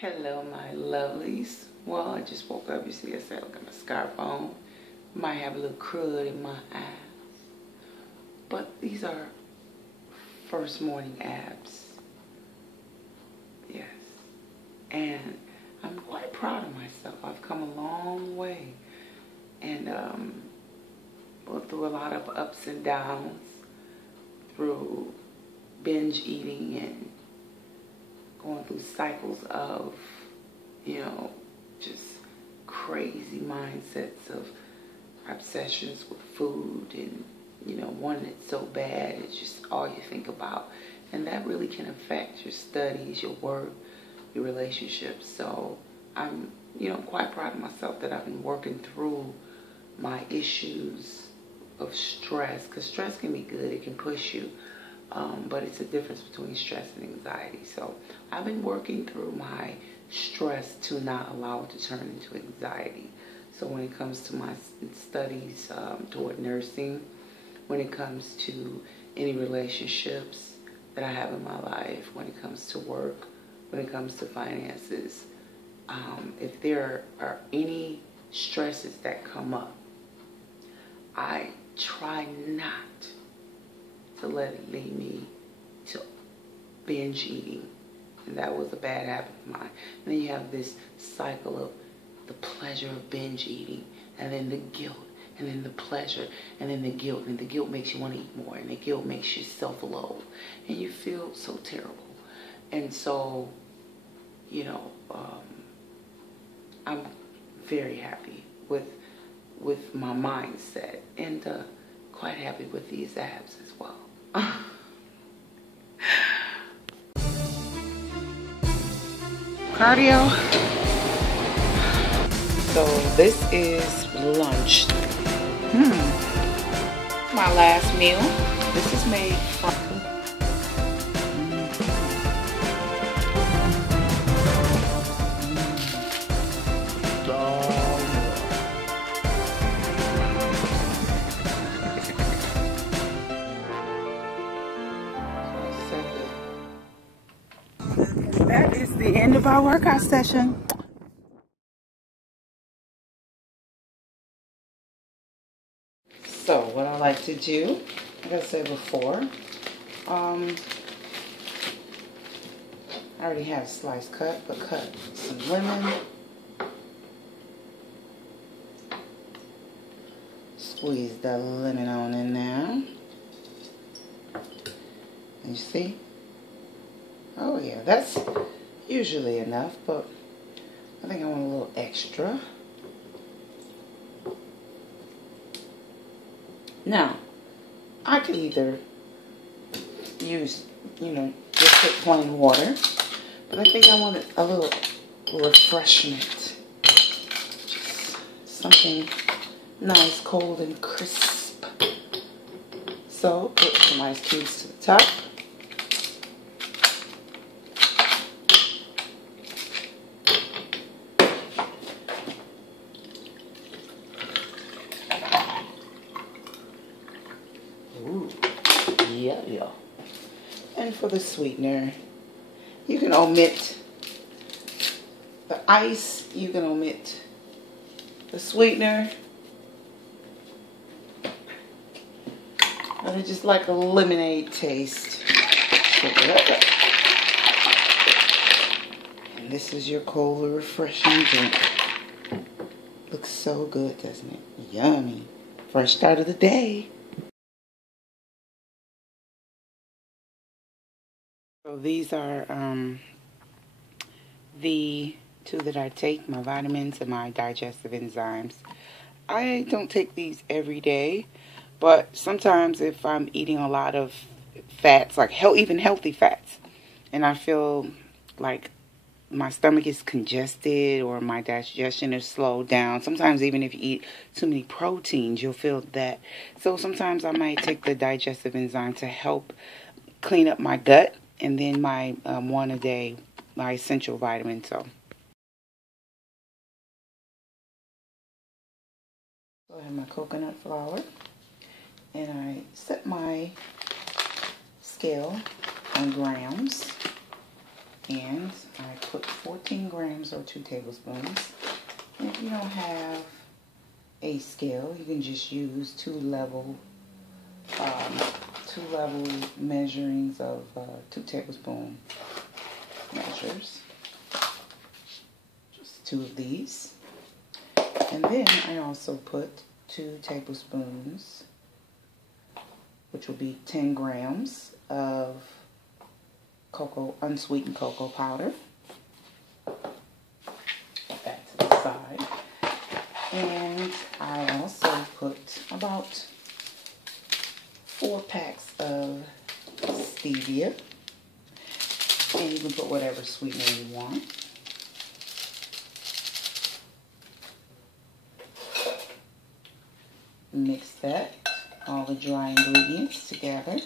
Hello, my lovelies. Well, I just woke up. You see, I said, look at my scarf on. Might have a little crud in my eyes. But these are first morning abs. Yes. And I'm quite proud of myself. I've come a long way. And through a lot of ups and downs, through binge eating and going through cycles of, just crazy mindsets of obsessions with food and, wanting it so bad. It's just all you think about. And that really can affect your studies, your work, your relationships. So I'm, quite proud of myself that I've been working through my issues of stress. Because stress can be good. It can push you. But it's a difference between stress and anxiety. So I've been working through my stress to not allow it to turn into anxiety. So when it comes to my studies toward nursing, when it comes to any relationships that I have in my life, when it comes to work, when it comes to finances, if there are any stresses that come up, I try not to let it lead me to binge eating. And that was a bad habit of mine. And then you have this cycle of the pleasure of binge eating, and then the guilt, and then the pleasure, and then the guilt. And the guilt makes you want to eat more, and the guilt makes you self-loathe. And you feel so terrible. And so, I'm very happy with my mindset, and quite happy with these abs as well. Cardio. So this is lunch. My last meal. This is made from that is the end of our workout session. So what I like to do, like I said before, I already have a slice cut, but cut some lemon, squeeze the lemon on in there. You see? Oh yeah, that's usually enough, but I think I want a little extra. Now, I could either use, just put plain water, but I think I want a little refreshment. Just something nice, cold, and crisp. So, put some ice cubes to the top. Yeah. And for the sweetener, you can omit the ice, you can omit the sweetener, but it's just like a lemonade taste. And this is your cold, refreshing drink. Looks so good, doesn't it? Yummy. First start of the day. So these are the two that I take, my vitamins and my digestive enzymes. I don't take these every day, but sometimes if I'm eating a lot of fats, like even healthy fats, and I feel like my stomach is congested or my digestion is slowed down. Sometimes even if you eat too many proteins, you'll feel that. So sometimes I might take the digestive enzyme to help clean up my gut. And then my one a day, my essential vitamin. So I have my coconut flour, and I set my scale on grams, and I put 14 grams grams or 2 tablespoons. And if you don't have a scale, you can just use two level measurings of 2 tablespoon measures. Just 2 of these. And then I also put 2 tablespoons, which will be 10 grams of unsweetened cocoa powder. Put that to the side. And I also put about 4 packs of stevia. And you can put whatever sweetener you want. Mix that, all the dry ingredients together.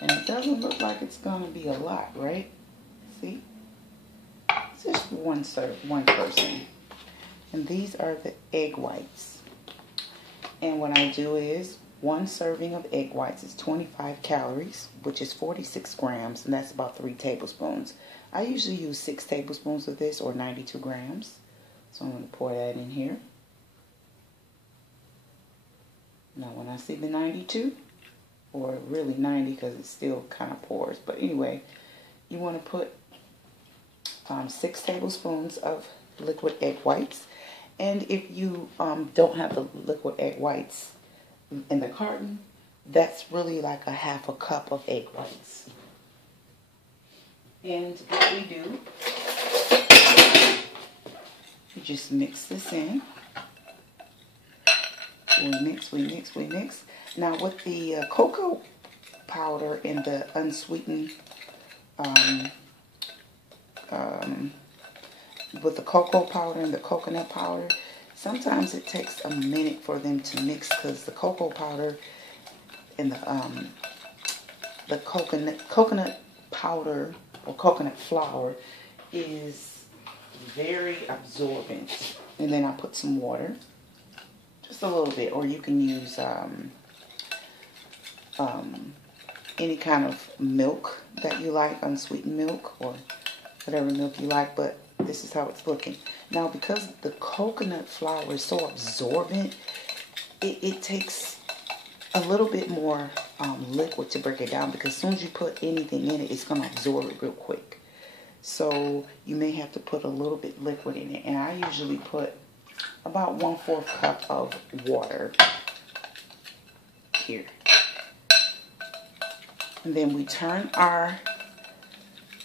And it doesn't look like it's gonna be a lot, right? See? It's just one person. And these are the egg whites. And what I do is 1 serving of egg whites is 25 calories, which is 46 grams, and that's about 3 tablespoons. I usually use 6 tablespoons of this, or 92 grams. So I'm going to pour that in here. Now when I see the 92, or really 90 because it still kind of pours, but anyway, you want to put 6 tablespoons of liquid egg whites. And if you don't have the liquid egg whites in the carton, that's really like a half a cup of egg whites. And what we do, we just mix this in. We mix, we mix, we mix. Now with the cocoa powder and the unsweetened, with the cocoa powder and the coconut powder, sometimes it takes a minute for them to mix because the cocoa powder and the coconut powder or coconut flour is very absorbent. And then I put some water. Just a little bit, or you can use any kind of milk that you like, unsweetened milk or whatever milk you like, but this is how it's looking. Now, because the coconut flour is so absorbent, it takes a little bit more liquid to break it down, because as soon as you put anything in it, it's going to absorb it real quick. So you may have to put a little bit liquid in it, and I usually put about 1/4 cup of water here. And then we turn our,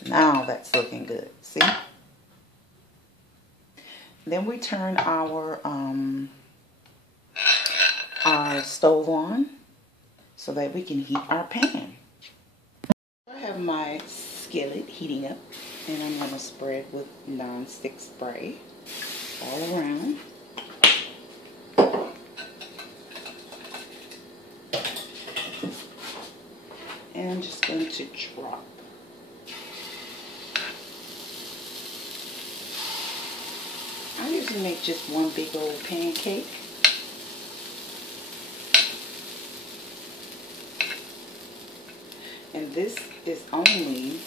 now that's looking good, see? Then we turn our stove on so that we can heat our pan. I have my skillet heating up, and I'm going to spread with non-stick spray all around. And I'm just going to drop. I usually make just one big old pancake. And this is only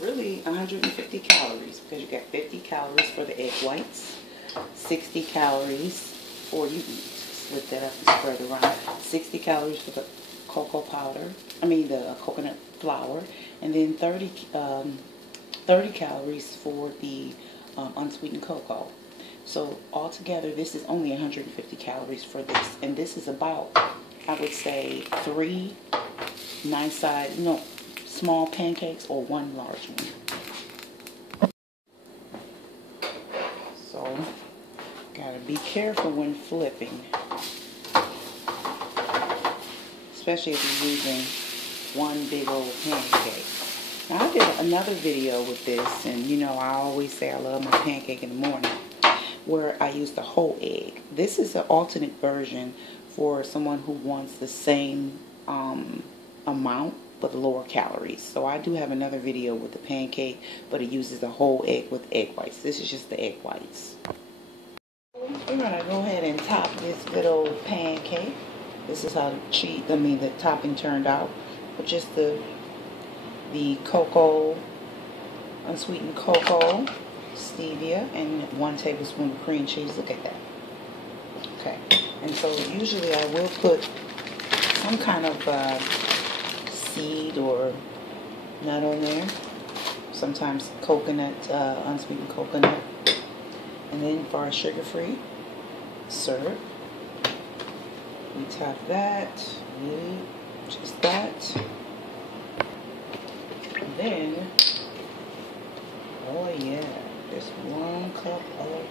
really 150 calories, because you got 50 calories for the egg whites, 60 calories, or you can split that up and spread it around, 60 calories for the cocoa powder, the coconut flour, and then 30 calories for the unsweetened cocoa. So altogether, this is only 150 calories for this, and this is about, I would say, 3 nice size, small pancakes or 1 large one. So, gotta be careful when flipping, especially if you're using one big old pancake. Now, I did another video with this, and I always say I love my pancake in the morning, where I use the whole egg. This is an alternate version for someone who wants the same amount but lower calories. So I do have another video with the pancake, but it uses the whole egg with egg whites. This is just the egg whites. We're gonna go ahead and top this good old pancake. This is how the topping turned out, with just the the cocoa, unsweetened cocoa, stevia, and 1 tablespoon of cream cheese. Look at that. Okay, and so usually I will put some kind of seed or nut on there. Sometimes coconut, unsweetened coconut. And then for our sugar-free syrup, we tap that, just that. And then, oh yeah, just 1 cup of